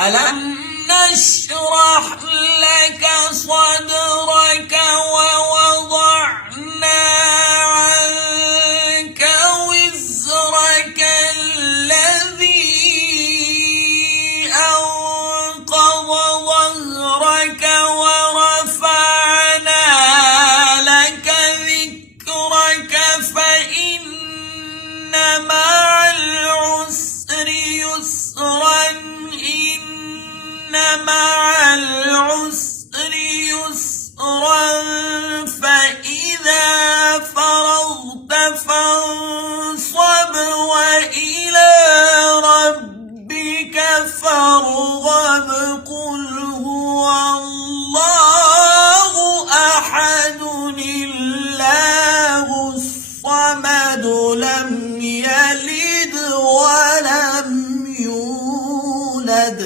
ألم نشرح لك صدرك ووضعنا عنك وزرك الذي أنقض ظهرك ورفعنا لك ذكرك فإن مع العسر يسرا إن مع العسر يسرا فإذا فرغت فانصب وإلى ربك فارغب قل هو الله أحد الله الصمد لم يلد ولم يولد